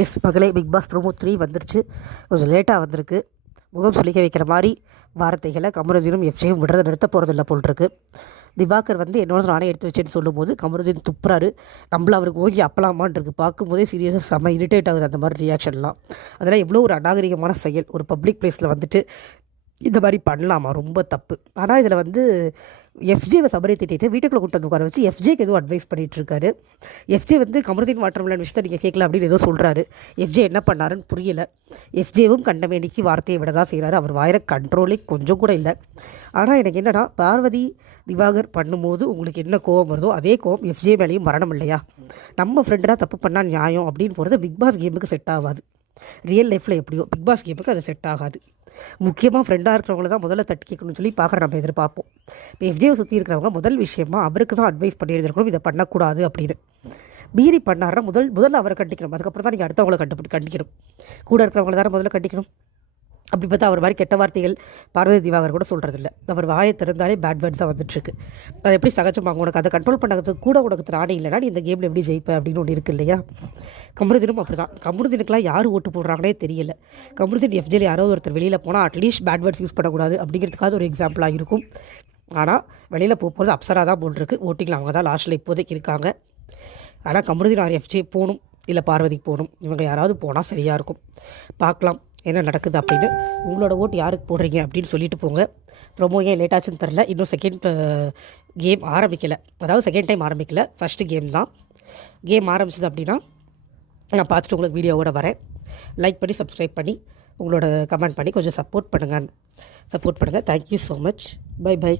S மகளே, big pass promo 3 வந்துருச்சு. கொஞ்சம் லேட்டாக வந்திருக்கு. முகம் சுளிக்க வைக்கிற மாதிரி வார்த்தைகளை கமருதீனும் எஃப்ஜேயும் விடுறதை நிறுத்த போகிறதில்ல போல் இருக்கு. திவாகர் வந்து என்னோட நானே எடுத்து வச்சேன்னு சொல்லும்போது கமருதீன் துப்புறாரு. நம்மள அவருக்கு ஓகே அப்பலாமான் இருக்குது. பார்க்கும்போதே சீரியஸாக செம்ம இரிட்டேட் ஆகுது அந்த மாதிரி ரியாக்ஷன்லாம். அதெல்லாம் எவ்வளோ ஒரு அநாகரிகமான செயல். ஒரு பப்ளிக் பிளேஸில் வந்துட்டு இந்த மாதிரி பண்ணலாமா? ரொம்ப தப்பு. ஆனால் இதில் வந்து எஃப்ஜேவை சபரி திட்டிட்டு வீட்டுக்குள்ளே கூட்டு வந்து உட்கார வச்சு எஃப்ஜேக்கு எதுவும் அட்வைஸ் பண்ணிகிட்ருக்காரு. எஃப்ஜே வந்து கமருதீன் வாட்டர்மெலன் விஷயத்தை நீங்கள் கேட்கல அப்படின்னு ஏதோ சொல்கிறாரு. எஃப்ஜே என்ன பண்ணாருன்னு புரியலை. எஃப்ஜேவும் கண்டமேனிக்கு வார்த்தையை விட தான் செய்கிறாரு. அவர் வாயிற கண்ட்ரோலே கொஞ்சம் கூட இல்லை. ஆனால் எனக்கு என்னென்னா, பார்வதி திவாகர் பண்ணும்போது உங்களுக்கு என்ன கோவம் வருதோ அதே கோவம் எஃப்ஜே மேலேயும் வரணும் இல்லையா? நம்ம ஃப்ரெண்டாக தப்பு பண்ணால் நியாயம் அப்படின்னு போகிறது பிக் பாஸ் கேமுக்கு செட் ஆகாது. ரியல் லைஃப்பில் எப்படியோ பிக் பாஸ் கேமுக்கு அது செட் ஆகாது. முக்கியமாக ஃப்ரெண்டாக இருக்கிறவங்கள தான் முதல்ல தட்டி கேட்கணும்னு சொல்லி பார்க்குற நம்ம எதிர்பார்ப்போம். இப்போ எஃப்ஜேவை சுற்றி இருக்கிறவங்க முதல் விஷயமா அவருக்கு தான் அட்வைஸ் பண்ணி எழுதிருக்கணும், இதை பண்ணக்கூடாது அப்படின்னு. மீறி பண்ணாருன்னா முதல்ல அவரை கண்டிக்கணும். அதுக்கப்புறம் தான் நீங்கள் அடுத்தவங்களை கண்டிக்கணும். கூட இருக்கிறவங்கள தானே முதல்ல கண்டிக்கணும். அப்படி பார்த்தா அவர் மாதிரி கெட்ட வார்த்தைகள் பார்வதி திவாகர் கூட சொல்கிறதில்ல. அவர் வாயை திறந்தாலே பேட் வேர்ட்ஸ் தான் வந்துட்டுருக்கு. அது எப்படி சகஜமாகும்? உனக்கு அதை கண்ட்ரோல் பண்ணுறதுக்கு கூட உனக்கு திராணி இல்லைனா நீ இந்த கேமில் எப்படி ஜெயிப்பேன் அப்படின்னு ஒன்று இருக்குது இல்லையா? கமருதீனும் அப்படி தான். கமருதீனுக்குலாம் யார் ஓட்டு போடுறாங்கன்னே தெரியல. கமருதீன் எஃப்ஜேல யாரோ ஒருத்தர் வெளியில் போனால் அட்லீஸ்ட் பேட் வேர்ட்ஸ் யூஸ் பண்ணக்கூடாது அப்படிங்கிறதுக்காக ஒரு எக்ஸாம்பிளாக இருக்கும். ஆனால் வெளியில் போகிறது அப்சரா தான் போட்டிருக்கு. ஓட்டிங்கில் அவங்க தான் லாஸ்ட்டில் இப்போதைக்கு இருக்காங்க. ஆனால் கமருதீன் எஃப்ஜே போகணும், இல்லை பார்வதிக்கு போகணும். இவங்க யாராவது போனால் சரியாக இருக்கும். பார்க்கலாம் என்ன நடக்குது அப்படின்னு. உங்களோட ஓட்டு யாருக்கு போடுறீங்க அப்படின்னு சொல்லிட்டு போங்க. ப்ரோமோ ஏன் லேட்டாச்சுன்னு தெரில. இன்னும் செகண்ட் கேம் ஆரம்பிக்கலை. அதாவது செகண்ட் டைம் ஆரம்பிக்கலை, ஃபஸ்ட்டு கேம் தான். கேம் ஆரம்பிச்சது அப்படின்னா நான் பார்த்துட்டு உங்களுக்கு வீடியோவோட வரேன். லைக் பண்ணி சப்ஸ்கிரைப் பண்ணி உங்களோட கமெண்ட் பண்ணி கொஞ்சம் சப்போர்ட் பண்ணுங்கள். Thank you so much. பை.